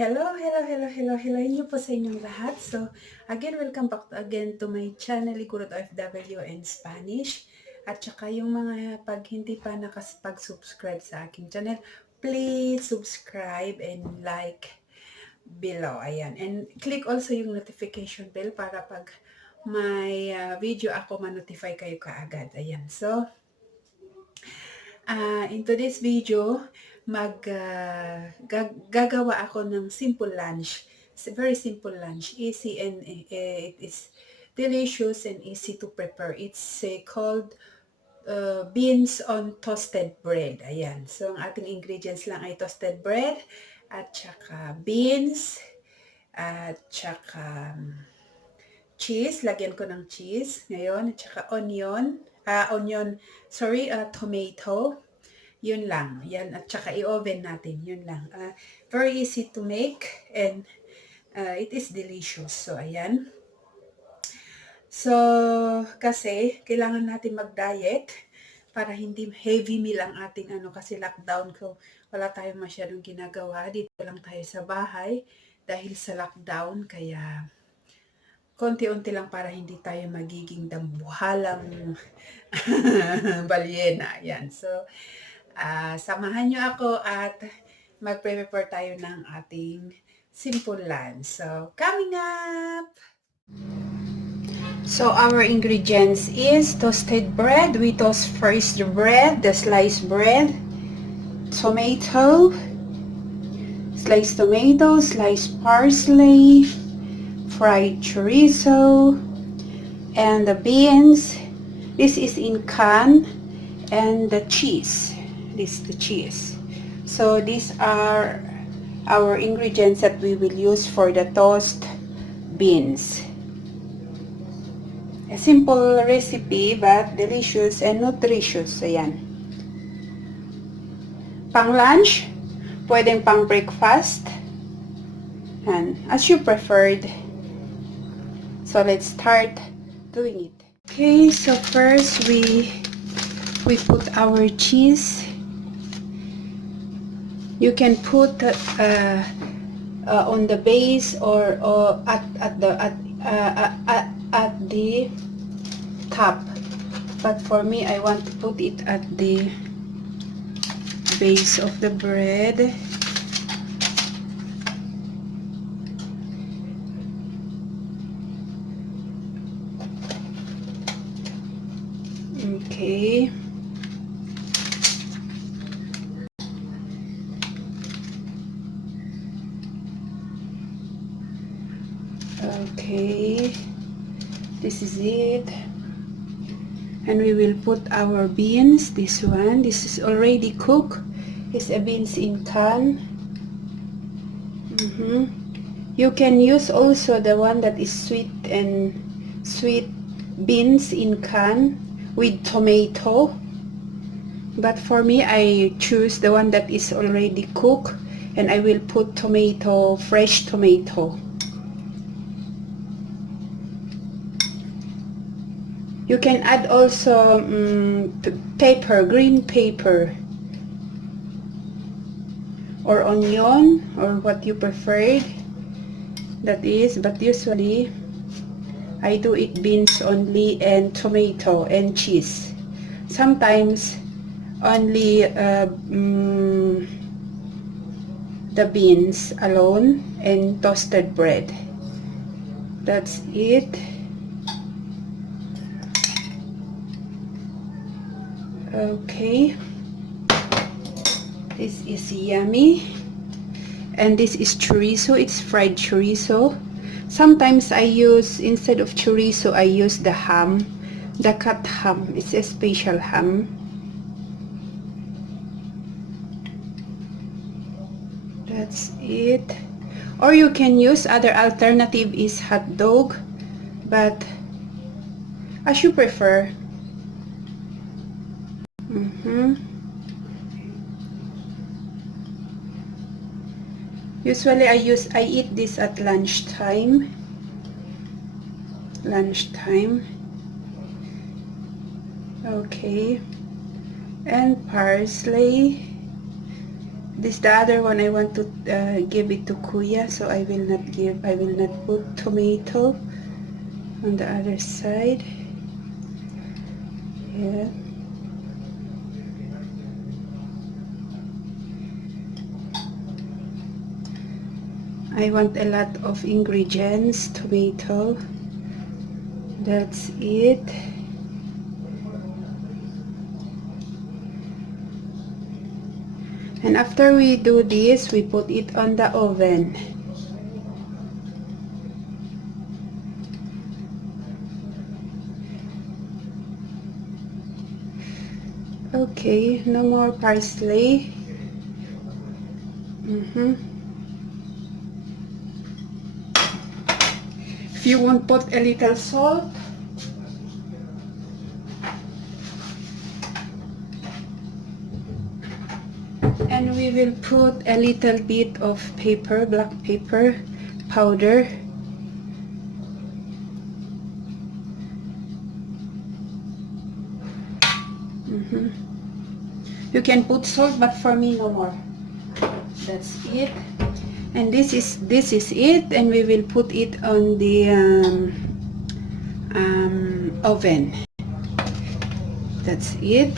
Hello inyo po sa inyong lahat. So, again, welcome back again to my channel, Likurot OFW in Spanish. At saka yung mga pag hindi pa nakapag-subscribe sa aking channel, please subscribe and like below. Ayan. And click also yung notification bell para pag may video ako, ma-notify kayo kaagad. Ayan. So, in today's video, gagawa ako ng simple lunch. It's a very simple lunch. Easy and it is delicious and easy to prepare. It's called beans on toasted bread. Ayan. So, ang ating ingredients lang ay toasted bread at saka beans at saka cheese. Lagyan ko ng cheese ngayon. At saka tomato. Yun lang. Yan. At saka i-oven natin. Yun lang. Very easy to make and it is delicious. So, ayan. So, kasi kailangan natin mag-diet para hindi heavy meal ang ating kasi lockdown ko. Wala tayong masyadong ginagawa. Dito lang tayo sa bahay dahil sa lockdown. Kaya, konti-unti lang para hindi tayo magiging dambuhalang balyena. Yan. So, samahan nyo ako at mag-prepare tayo ng ating simple lunch. So, coming up! So, our ingredients is toasted bread. We toast first the bread, the sliced bread, tomato, sliced parsley, fried chorizo, and the beans. This is in can, and the cheese. This is the cheese. So these are our ingredients that we will use for the toast beans. A simple recipe but delicious and nutritious. Ayan. Pang lunch, pwedeng pang breakfast, and as you preferred. So let's start doing it. Okay, so first we put our cheese. You can put on the base or at the top, but for me I want to put it at the base of the bread. Okay. Okay, this is it, and we will put our beans. This is already cooked. It's a beans in can. You can use also the one that is sweet beans in can with tomato, but for me I choose the one that is already cooked, and I will put fresh tomato. You can add also green pepper, or onion, or what you preferred. That is, but usually I do it beans only and tomato and cheese. Sometimes only the beans alone and toasted bread. That's it. Okay, this is yummy, and this is chorizo. It's fried chorizo. Sometimes I use, instead of chorizo, I use the ham, the cut ham. It's a special ham. That's it. Or you can use other alternative is hot dog, but as you prefer. Usually I eat this at lunchtime. Okay, and parsley, This the other one I want to give it to Kuya, so I will not put tomato on the other side. Yeah. I want a lot of ingredients. Tomato. That's it. And after we do this, we put it on the oven. Okay, no more parsley. If you want, put a little salt. And we will put a little bit of pepper, black pepper powder. You can put salt, but for me no more. That's it. And this is it, and we will put it on the oven. That's it.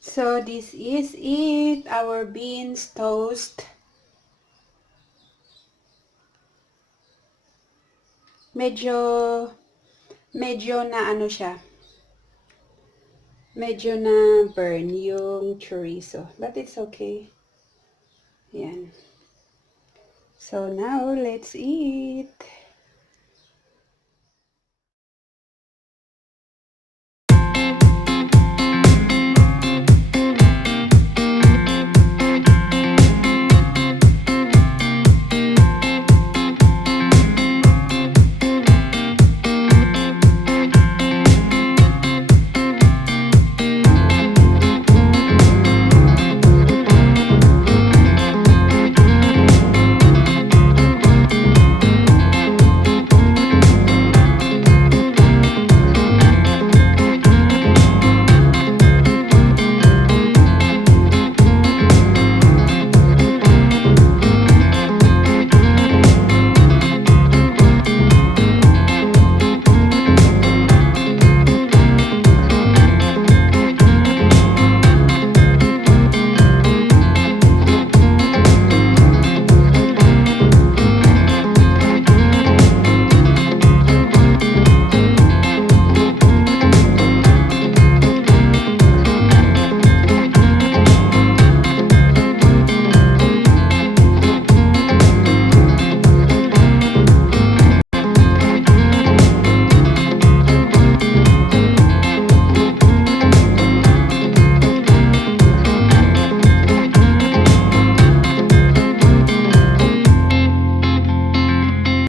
So this is it, our beans toast. Medyo na ano siya, medyo na burn yung chorizo, but it's okay. Yan. So now let's eat.